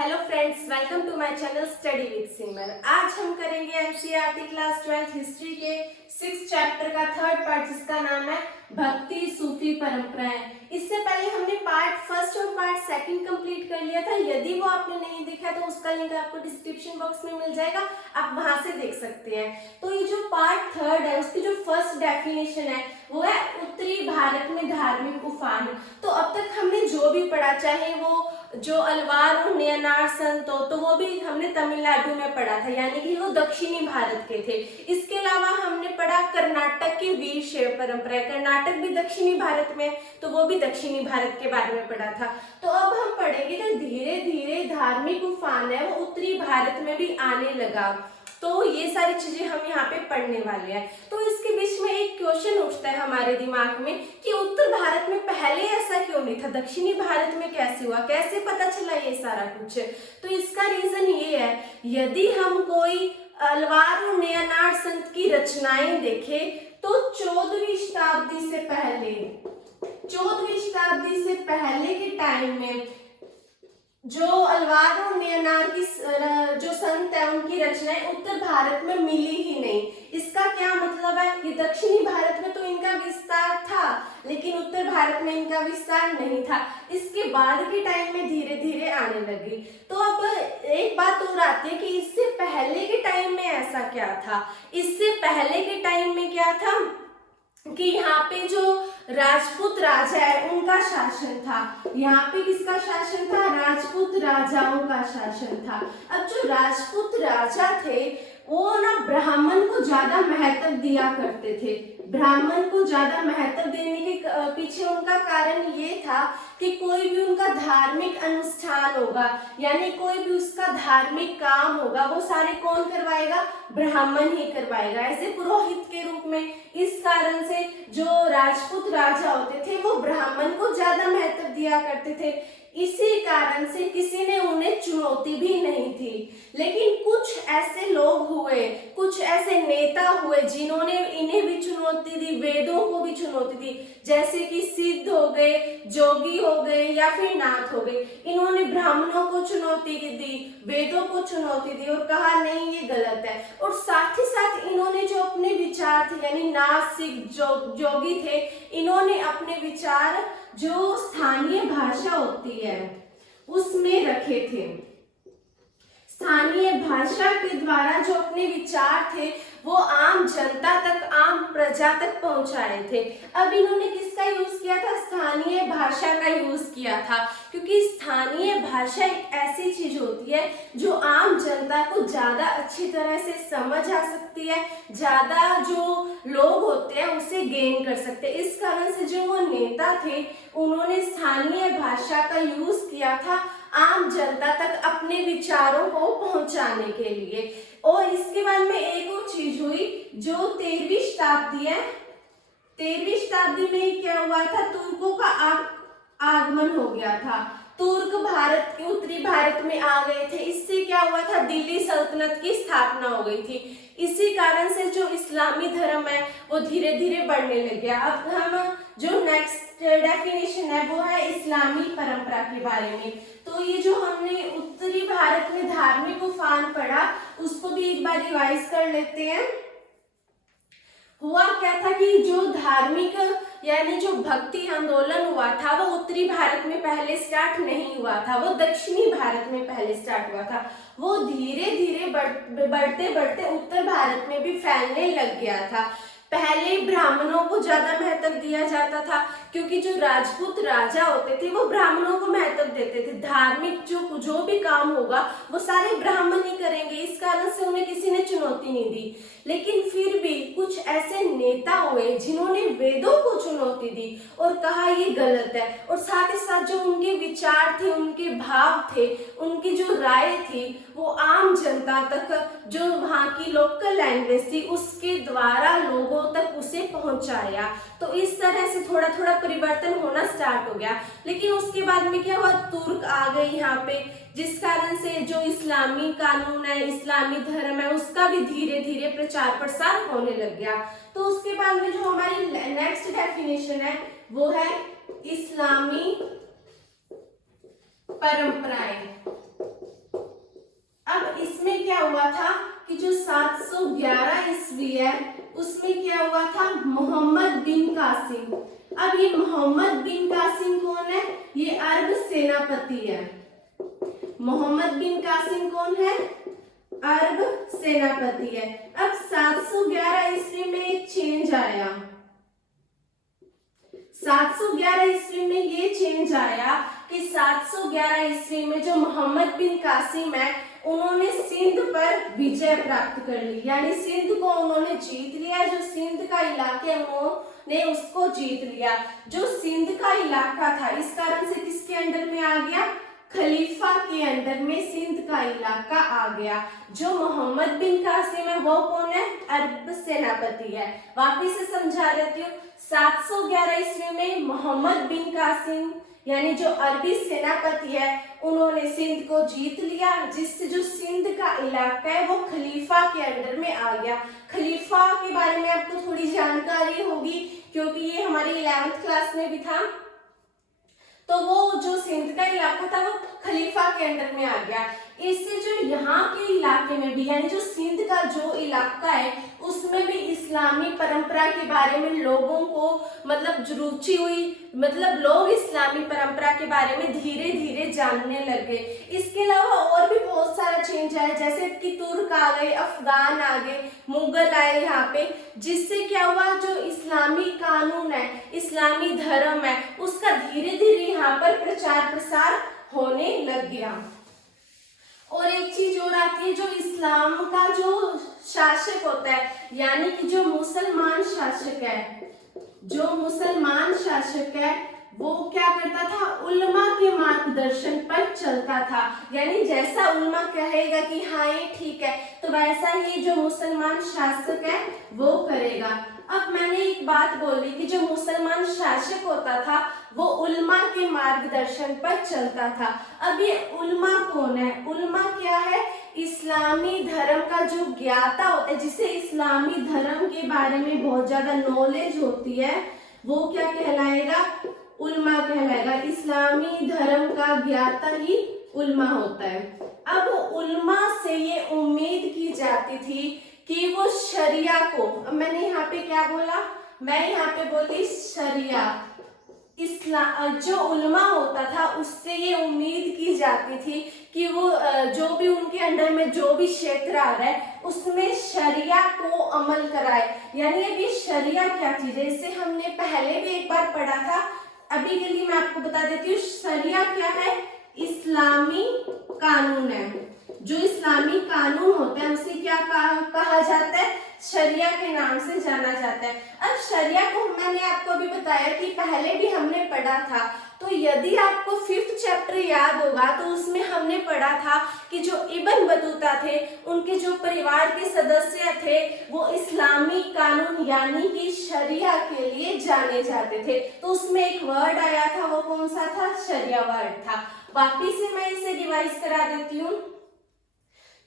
Hello friends, welcome to my channel study with Simar. आज हम करेंगे एनसीईआरटी क्लास 12 हिस्ट्री के 6 चैप्टर का थर्ड पार्ट, जिसका नाम है भक्ति सूफी परंपराएं। इससे पहले हमने पार्ट फर्स्ट और पार्ट सेकंड कंप्लीट कर लिया था। यदि वो आपने नहीं देखा तो उसका लिंक आपको डिस्क्रिप्शन बॉक्स में मिल जाएगा, आप वहां से देख सकते हैं। तो ये जो पार्ट थर्ड है उसकी जो फर्स्ट डेफिनेशन है वो है उत्तरी भारत में धार्मिक उफान। तो अब तक हमने जो भी पढ़ा, चाहे वो जो अलवार और नयनार संत हो, तो वो भी हमने तमिलनाडु में पढ़ा था, यानी कि वो दक्षिणी भारत के थे। इसके अलावा हमने पढ़ा कर्नाटक की वीर शैव परंपरा। कर्नाटक भी दक्षिणी भारत में, तो वो भी दक्षिणी भारत के बारे में पढ़ा था। तो अब हम पढ़ेंगे जो धीरे धीरे धार्मिक उफान है वो उत्तरी भारत में भी आने लगा। तो ये सारी चीजें हम यहाँ पे पढ़ने वाले हैं। तो इसके बीच में एक क्वेश्चन उठता है हमारे दिमाग में कि उत्तर भारत में पहले ऐसा क्यों नहीं था, दक्षिणी भारत में कैसे हुआ, कैसे पता चला ये सारा कुछ। तो इसका रीजन ये है, यदि हम कोई अलवार और नयनार संत की रचनाएं देखें तो 14वीं शताब्दी से पहले के टाइम में जो अलवार और नयनार की जो संत है उनकी रचनाएं उत्तर भारत में मिली ही नहीं। इसका क्या मतलब है कि दक्षिणी भारत में तो इनका विस्तार था, लेकिन उत्तर भारत में इनका विस्तार नहीं था। इसके बाद के टाइम में धीरे धीरे आने लगी। तो अब एक बात और आती है कि इससे पहले के टाइम में ऐसा क्या था। इससे पहले के टाइम में क्या था कि यहाँ पे जो राजपूत राजा है उनका शासन था। यहाँ पे किसका शासन था? राजपूत राजाओं का शासन था। अब जो राजपूत राजा थे वो ना ब्राह्मण को ज्यादा महत्व दिया करते थे। ब्राह्मण को ज्यादा महत्व देने के पीछे उनका कारण ये था कि कोई भी उनका धार्मिक अनुष्ठान होगा, यानी कोई भी उसका धार्मिक काम होगा, वो सारे कौन करवाएगा? ब्राह्मण ही करवाएगा, ऐसे पुरोहित के रूप में। इस कारण से जो राजपूत राजा होते थे वो ब्राह्मण को ज्यादा महत्व दिया करते थे। इसी कारण से किसी ने उन्हें चुनौती भी नहीं थी। लेकिन कुछ ऐसे लोग हुए, कुछ ऐसे नेता हुए जिन्होंने इन्हें भी चुनौती दी, वेदों को भी चुनौती दी, जैसे कि सिद्ध हो गए, जोगी हो गए या फिर नाथ हो गए। इन्होंने ब्राह्मणों को चुनौती दी, वेदों को चुनौती दी और कहा नहीं ये गलत है। और साथ ही साथ इन्होंने जो अपने विचार थे, यानी नाथ सिद्ध जोगी थे, इन्होंने अपने विचार जो स्थानीय भाषा होती है उसमें रखे थे। स्थानीय भाषा के द्वारा जो अपने विचार थे वो आम जनता तक, आम प्रजा तक पहुंचाए थे। अब इन्होंने किसका यूज किया था? स्थानीय भाषा का यूज किया था, क्योंकि स्थानीय भाषा एक ऐसी चीज होती है जो आम जनता को ज्यादा अच्छी तरह से समझ आ सकती है, ज्यादा जो लोग होते हैं उसे गेन कर सकते हैं। इस कारण से जो वो नेता थे उन्होंने स्थानीय भाषा का यूज किया था आम जनता तक अपने विचारों को पहुंचाने के लिए। और इसके बाद में एक और चीज हुई, जो 13वीं शताब्दी है, 13वीं शताब्दी में क्या हुआ था? तुर्कों का आगमन हो गया था। तुर्क भारत के उत्तरी भारत में आ गए थे। इससे क्या हुआ था? दिल्ली सल्तनत की स्थापना हो गई थी। इसी कारण से जो इस्लामी धर्म है वो धीरे धीरे बढ़ने लग गया। अब हम जो नेक्स्ट डेफिनेशन है वो है इस्लामी परंपरा के बारे में। तो ये जो हमने उत्तरी भारत में धार्मिक उफान पढ़ा उसको भी एक बार रिवाइज कर लेते हैं। हुआ क्या था कि जो धार्मिक यानी जो भक्ति आंदोलन हुआ था वो उत्तरी भारत में पहले स्टार्ट नहीं हुआ था, वो दक्षिणी भारत में पहले स्टार्ट हुआ था। वो धीरे धीरे बढ़ते बढ़ते उत्तर भारत में भी फैलने लग गया था। पहले ब्राह्मणों को ज्यादा महत्व दिया जाता था, क्योंकि जो राजपूत राजा होते थे वो ब्राह्मणों को महत्व देते थे। धार्मिक जो भी काम होगा वो सारे ब्राह्मण ही करेंगे, इस कारण से उन्हें किसी ने चुनौती नहीं दी। लेकिन फिर भी कुछ ऐसे नेता हुए जिन्होंने वेदों को चुनौती दी और कहा ये गलत है। और साथ ही साथ जो उनके विचार थे, उनके भाव थे, उनकी जो राय थी वो आम जनता तक, जो वहाँ की लोकल लैंग्वेज थी उसके द्वारा लोगों तक उसे पहुंचाया। तो इस तरह से थोड़ा थोड़ा परिवर्तन होना स्टार्ट हो गया। लेकिन उसके बाद में क्या हुआ? तुर्क आ गए यहाँ पे, जिस कारण से जो इस्लामी कानून है, इस्लामी धर्म है, उसका भी धीरे धीरे प्रचार प्रसार होने लग गया। तो उसके बाद में जो हमारी नेक्स्ट डेफिनेशन है वो है इस्लामी परंपराएं। जो 711 ईस्वी है उसमें क्या हुआ था, मोहम्मद बिन कासिम। अब ये मोहम्मद बिन कासिम कौन है, ये अरब सेनापति है। मोहम्मद बिन कासिम कौन है, अरब सेनापति है। अब 711 ईस्वी में एक चेंज आया, 711 ईस्वी में ये चेंज आया कि 711 ईस्वी में जो मोहम्मद बिन कासिम है उन्होंने सिंध पर विजय प्राप्त कर ली, यानी सिंध को उन्होंने जीत लिया। जो सिंध का इलाके उन्होंने उसको जीत लिया। जो सिंध का इलाका था इस कारण से किसके अंडर में आ गया, खलीफा के अंडर में सिंध का इलाका आ गया। जो मोहम्मद बिन कासिम है वो कौन है, अरब सेनापति है। वापिस से समझा देती हूँ, 711 ईस्वी में मोहम्मद बिन कासिम यानी जो अरबी सेनापति है उन्होंने सिंध को जीत लिया, जिससे जो सिंध का इलाका है वो खलीफा के अंडर में आ गया। खलीफा के बारे में आपको थोड़ी जानकारी होगी क्योंकि ये हमारी 11th क्लास में भी था। तो वो जो सिंध का इलाका था वो खलीफा के अंडर में आ गया। इससे जो यहाँ के इलाके में भी यानी जो सिंध का जो इलाका है उसमें भी इस्लामी परंपरा के बारे में लोगों को मतलब रुचि हुई, मतलब लोग इस्लामी परंपरा के बारे में धीरे धीरे जानने लगे। इसके अलावा और भी बहुत सारा चेंज आया, जैसे कि तुर्क आ गए, अफगान आ गए, मुगल आए यहाँ पे, जिससे क्या हुआ, जो इस्लामी कानून है, इस्लामी धर्म है, उसका धीरे धीरे यहाँ पर प्रचार प्रसार होने लग गया। और एक चीज और आती है, जो इस्लाम का जो शासक होता है यानी कि जो मुसलमान शासक है, जो मुसलमान शासक है वो क्या करता था, उल्मा के मार्गदर्शन पर चलता था। यानी जैसा उल्मा कहेगा कि हाँ ये ठीक है तो वैसा ही जो मुसलमान शासक है वो करेगा। अब मैंने एक बात बोली कि जो मुसलमान शासक होता था वो उल्मा के मार्गदर्शन पर चलता था। अब ये उल्मा कौन है, उल्मा क्या है, इस्लामी धर्म का जो ज्ञाता होता है, जिसे इस्लामी धर्म के बारे में बहुत ज्यादा नॉलेज होती है, वो क्या कहलाएगा, उल्मा कहलाएगा। इस्लामी धर्म का ज्ञाता ही उल्मा होता है। अब उल्मा से ये उम्मीद की जाती थी कि वो शरिया को, अब मैंने यहाँ पे क्या बोला, मैं यहाँ पे बोली शरिया, इस्लाम जो उल्मा होता था उससे ये उम्मीद की जाती थी कि वो जो भी उनके अंडर में जो भी क्षेत्र आ रहा है उसमें शरिया को अमल कराए। यानी अभी शरिया क्या चीज है, इससे हमने पहले भी एक बार पढ़ा था, अभी के लिए मैं आपको बता देती हूँ। शरिया क्या है, इस्लामी कानून है। जो इस्लामी कानून होता है उसे क्या कहा जाता है, शरिया के नाम से जाना जाता है। अब शरिया को मैंने आपको अभी बताया कि पहले भी हमने पढ़ा था, तो यदि आपको 5th चैप्टर याद होगा तो उसमें हमने पढ़ा था कि जो इब्न बतूता थे उनके जो परिवार के सदस्य थे वो इस्लामी कानून यानी कि शरिया के लिए जाने जाते थे। तो उसमें एक वर्ड आया था, वो कौन सा था, शरिया वर्ड था। वापिस से मैं इसे रिवाइज करा देती हूँ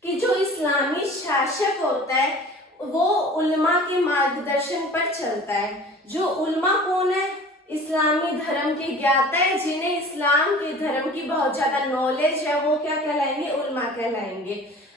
कि जो इस्लामी शासक होता है वो उल्मा के मार्गदर्शन पर चलता है। जो उल्मा कौन है, इस्लामी धर्म के ज्ञाता है, जिन्हें इस्लाम के धर्म की बहुत ज्यादा नॉलेज है, वो क्या कहलाएंगे, उल्मा कहलाएंगे।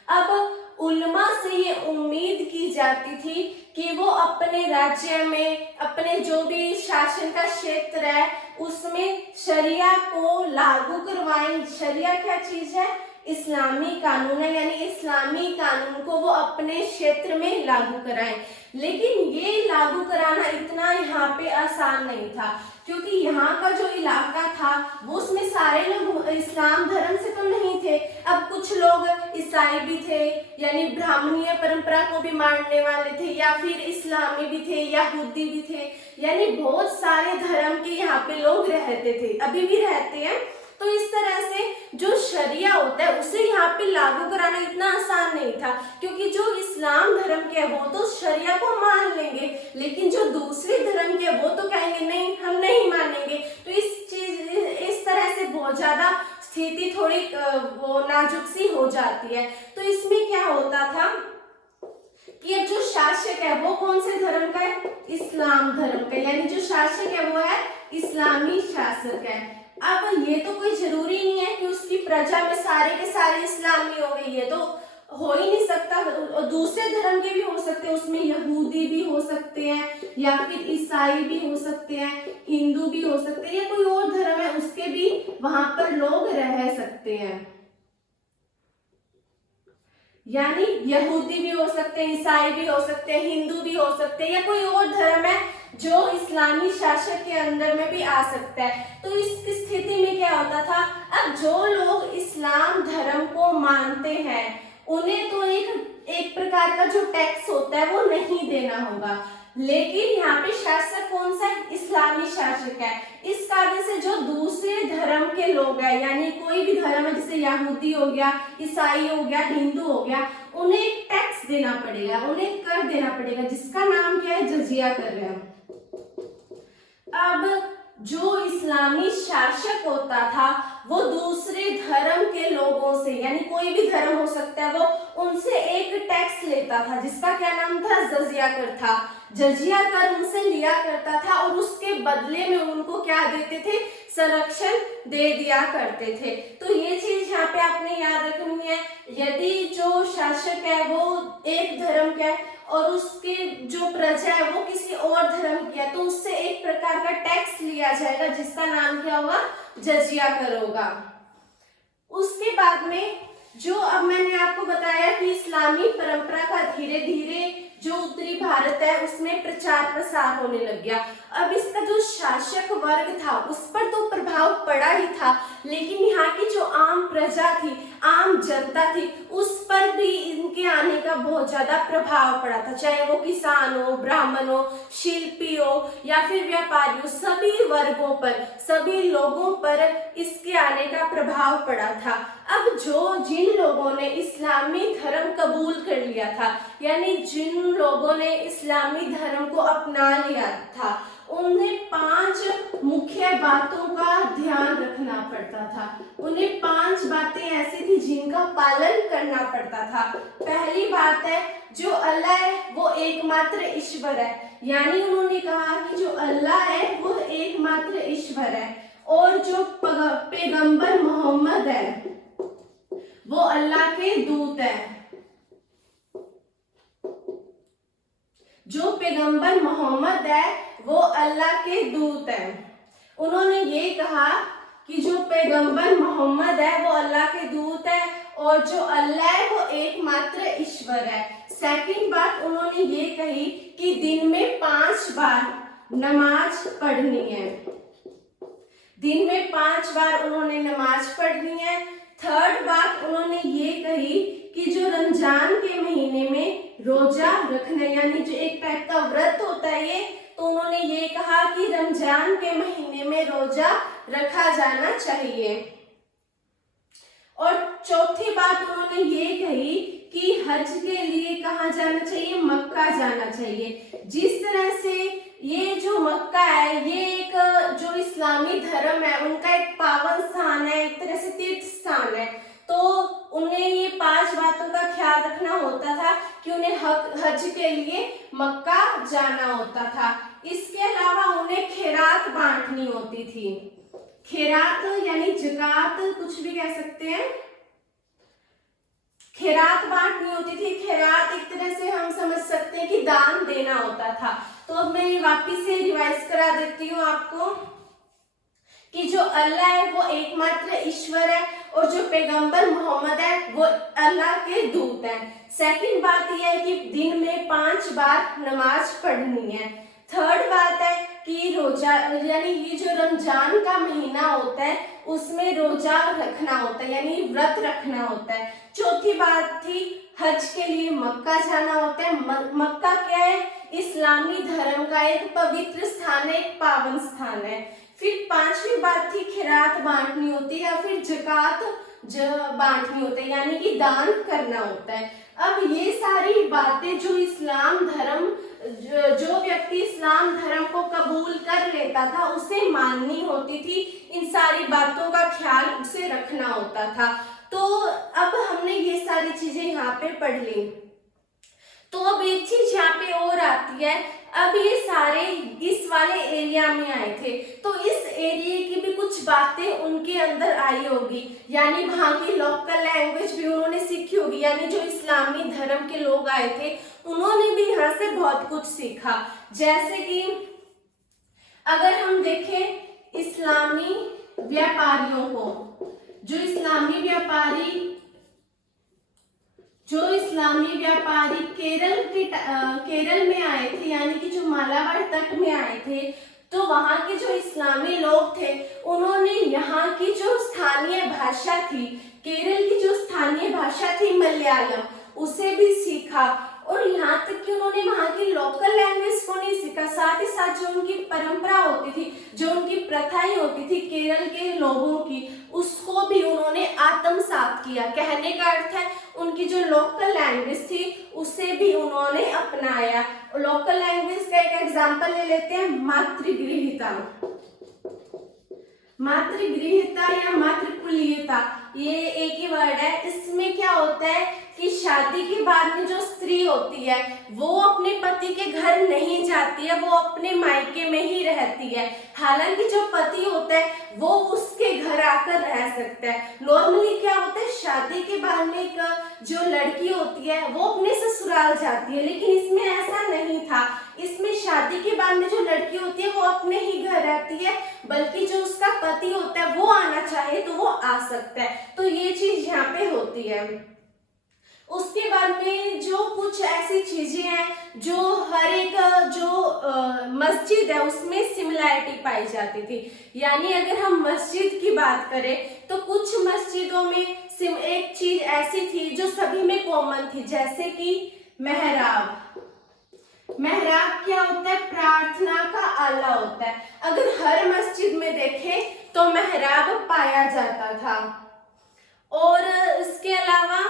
अब उल्मा से ये उम्मीद की जाती थी कि वो अपने राज्य में, अपने जो भी शासन का क्षेत्र है उसमें शरिया को लागू करवाएं। शरिया क्या चीज है, इस्लामी कानून है, यानी इस्लामी कानून को वो अपने क्षेत्र में लागू कराएं। लेकिन ये लागू कराना इतना यहाँ पे आसान नहीं था, क्योंकि यहाँ का जो इलाका था वो उसमें सारे लोग इस्लाम धर्म से तो नहीं थे। अब कुछ लोग ईसाई भी थे, यानी ब्राह्मणीय परंपरा को भी मानने वाले थे, या फिर इस्लामी भी थे, यहूदी भी थे, यानी बहुत सारे धर्म के यहाँ पे लोग रहते थे, अभी भी रहते हैं। तो इस तरह से जो शरिया होता है उसे यहाँ पे लागू कराना इतना आसान नहीं था, क्योंकि जो इस्लाम धर्म के है वो तो शरिया को मान लेंगे, लेकिन जो दूसरे धर्म के वो तो कहेंगे नहीं, हम नहीं मानेंगे। तो इस तरह से बहुत ज्यादा स्थिति थोड़ी वो नाजुक सी हो जाती है। तो इसमें क्या होता था कि अब जो शासक है वो कौन से धर्म का है, इस्लाम धर्म का, यानी जो शासक है वो है इस्लामी शासक है। अब ये तो कोई जरूरी नहीं है कि उसकी प्रजा में सारे के सारे इस्लामी हो गए, ये तो हो ही नहीं सकता। दूसरे धर्म के भी हो सकते हैं, उसमें यहूदी भी हो सकते हैं या फिर ईसाई भी हो सकते हैं, हिंदू भी हो सकते हैं, या कोई और धर्म है उसके भी वहां पर लोग रह सकते हैं। यानी यहूदी भी हो सकते हैं, ईसाई भी हो सकते हैं, हिंदू भी हो सकते हैं, या कोई और धर्म है जो इस्लामी शासक के अंदर में भी आ सकता है। तो इस स्थिति में क्या होता था, अब जो लोग इस्लाम धर्म को मानते हैं उन्हें तो एक प्रकार का जो टैक्स होता है वो नहीं देना होगा, लेकिन यहाँ पे शासक कौन सा है, इस्लामी शासक है। इस कारण से जो दूसरे धर्म के लोग हैं, यानी कोई भी धर्म है, जैसे यहूदी हो गया, ईसाई हो गया, हिंदू हो गया, उन्हें एक टैक्स देना पड़ेगा, उन्हें कर देना पड़ेगा, जिसका नाम क्या है, जजिया कर रहे हैं। अब जो इस्लामी शासक होता था वो दूसरे धर्म के लोगों से, यानी कोई भी धर्म हो सकता है, वो उनसे एक टैक्स लेता था, जिसका क्या नाम था, जजिया कर था। जजिया कर उनसे लिया करता था और उसके बदले में उनको क्या देते थे, संरक्षण दे दिया करते थे। तो ये चीज यहाँ पे आपने याद रखनी है। यदि जो शासक है वो एक धर्म का है और उसके जो प्रजा है वो किसी और धर्म की है, तो उससे एक प्रकार का टैक्स लिया जाएगा, जिसका नाम क्या होगा, जजिया कर होगा। उसके बाद में जो अब मैंने आपको बताया कि इस्लामी परंपरा का धीरे धीरे जो उत्तरी भारत है उसमें प्रचार प्रसार होने लग गया। अब इसका जो शासक वर्ग था उस पर तो प्रभाव पड़ा ही था, लेकिन यहाँ की जो आम प्रजा थी, आम जनता थी, उस पर भी इनके आने का बहुत ज्यादा प्रभाव पड़ा था। चाहे वो किसान हो, ब्राह्मण हो, शिल्पी हो या फिर व्यापारी हो, सभी वर्गों पर, सभी लोगों पर इसके आने का प्रभाव पड़ा था। अब जिन लोगों ने इस्लामी धर्म कबूल कर लिया था, यानी जिन लोगों ने इस्लामी धर्म को अपना लिया था, उन्हें 5 मुख्य बातों का ध्यान रखना पड़ता था। उन्हें 5 बातें ऐसी थी जिनका पालन करना पड़ता था। पहली बात है, जो अल्लाह है वो एकमात्र ईश्वर है, यानी उन्होंने कहा कि जो अल्लाह है वो एकमात्र ईश्वर है, और जो पैगंबर मोहम्मद है वो अल्लाह के दूत है। जो पैगंबर मोहम्मद है वो अल्लाह के दूत है। उन्होंने ये कहा कि जो पैगंबर मोहम्मद है वो अल्लाह के दूत है और जो अल्लाह है वो एकमात्र ईश्वर है। सेकंड बात उन्होंने ये कही कि दिन में 5 बार नमाज पढ़नी है। दिन में 5 बार उन्होंने नमाज पढ़नी है। थर्ड बात उन्होंने ये कही कि जो रमजान के महीने में रोजा रखना, यानी जो एक टाइप का व्रत होता है ये, तो उन्होंने ये कहा कि रमजान के महीने में रोजा रखा जाना चाहिए। और चौथी बात उन्होंने ये कही कि हज के लिए कहाँ जाना चाहिए, मक्का जाना चाहिए। जिस तरह से ये जो मक्का है ये एक जो इस्लामी धर्म है उनका एक पावन स्थान है, एक तरह से तीर्थ स्थान है, तो उन्हें ये 5 बातों का ख्याल रखना होता था कि उन्हें हज के लिए मक्का जाना होता था। इसके अलावा उन्हें खैरात बांटनी होती थी। खैरात यानी ज़कात कुछ भी कह सकते हैं, खैरात बांटनी होती थी। खैरात एक तरह से हम समझ सकते हैं कि दान देना होता था। तो अब मैं वापिस से रिवाइज करा देती हूँ आपको कि जो अल्लाह है वो एकमात्र ईश्वर है और जो पैगंबर मोहम्मद है वो अल्लाह के दूत है। सेकंड बात यह है कि दिन में 5 बार नमाज पढ़नी है। थर्ड बात है कि रोजा, यानी ये जो रमजान का महीना होता है उसमें रोजा रखना होता है, यानी व्रत रखना होता है। चौथी बात थी हज के लिए मक्का जाना होता है। मक्का क्या है, इस्लामी धर्म का एक पवित्र स्थान है, एक पावन स्थान है। फिर 5वीं बात थी खैरात बांटनी होती है या फिर ज़कात बांटनी होता है, यानी कि दान करना होता है। अब ये सारी बातें जो इस्लाम धर्म, जो व्यक्ति इस्लाम धर्म को कबूल कर लेता था उसे माननी होती थी, इन सारी बातों का ख्याल उसे रखना होता था। तो अब हमने ये सारी चीजें यहाँ पे पढ़ ली। तो अब एक चीज यहाँ पे और आती है, अब ये सारे इस वाले एरिया में आए थे तो इस एरिया की भी कुछ बातें उनके अंदर आई होगी, यानी वहाँ की लोकल लैंग्वेज भी उन्होंने सीखी होगी। हुई, यानी जो इस्लामी धर्म के लोग आए थे उन्होंने भी यहाँ से बहुत कुछ सीखा। जैसे कि अगर हम देखें इस्लामी व्यापारियों को, जो इस्लामी व्यापारी केरल में आए थे, यानी कि जो मालाबार तट में आए थे, तो वहां के जो इस्लामी लोग थे उन्होंने यहाँ की जो स्थानीय भाषा थी, केरल की जो स्थानीय भाषा थी मलयालम, उसे भी सीखा। और यहाँ तक कि उन्होंने वहाँ की लोकल लैंग्वेज को नहीं सीखा, साथ ही साथ जो उनकी परंपरा होती थी, जो उनकी प्रथाएं होती थी केरल के लोगों की, उसको भी उन्होंने आत्मसात किया। कहने का अर्थ है उनकी जो लोकल लैंग्वेज थी उसे भी उन्होंने अपनाया। लोकल लैंग्वेज का एक एग्जाम्पल ले लेते हैं, मातृगृहिता। मातृगृहिता या मातृकुलीयता, ये एक ही वर्ड है। इसमें क्या होता है कि शादी के बाद में जो स्त्री होती है वो अपने पति के घर नहीं जाती है, वो अपने मायके में ही रहती है। हालांकि जो पति होता है वो उसके घर आकर रह सकता है। नॉर्मली क्या होता है, शादी के बाद में एक जो लड़की होती है वो अपने ससुराल जाती है, लेकिन इसमें ऐसा नहीं था। इसमें शादी के बाद में जो लड़की होती है वो अपने ही घर रहती है, बल्कि जो उसका पति होता है वो आना चाहे तो वो आ सकता है। तो ये चीज यहाँ पे होती है। उसके बाद में जो कुछ ऐसी चीजें हैं जो हर एक जो मस्जिद है उसमें सिमिलैरिटी पाई जाती थी। यानी अगर हम मस्जिद की बात करें तो कुछ मस्जिदों में एक चीज ऐसी थी जो सभी में कॉमन थी, जैसे कि मेहराब। मेहराब क्या होता है, प्रार्थना का आला होता है। अगर हर मस्जिद में देखें तो मेहराब पाया जाता था। और इसके अलावा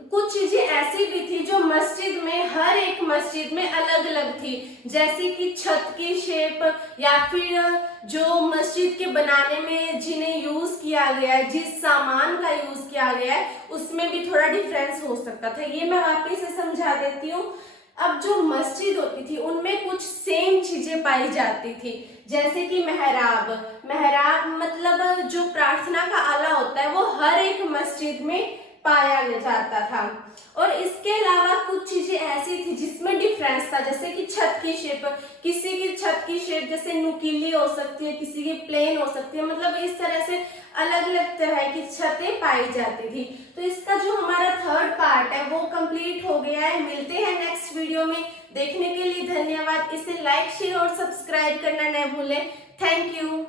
कुछ चीजें ऐसी भी थी जो मस्जिद में, हर एक मस्जिद में अलग अलग थी, जैसे कि छत की शेप, या फिर जो मस्जिद के बनाने में जिन्हें यूज किया गया है, जिस सामान का यूज किया गया है, उसमें भी थोड़ा डिफरेंस हो सकता था। ये मैं वापस से समझा देती हूँ। अब जो मस्जिद होती थी उनमें कुछ सेम चीजें पाई जाती थी, जैसे कि मेहराब। मेहराब मतलब जो प्रार्थना का आला होता है वो हर एक मस्जिद में पाया जाता था। और इसके अलावा कुछ चीजें ऐसी थी जिसमें डिफरेंस था, जैसे कि छत की शेप। किसी की छत की शेप जैसे नुकीली हो सकती है, किसी की प्लेन हो सकती है, मतलब इस तरह से अलग अलग तरह की छतें पाई जाती थी। तो इसका जो हमारा थर्ड पार्ट है वो कंप्लीट हो गया है। मिलते हैं नेक्स्ट वीडियो में। देखने के लिए धन्यवाद। इसे लाइक, शेयर और सब्सक्राइब करना न भूलें। Thank you.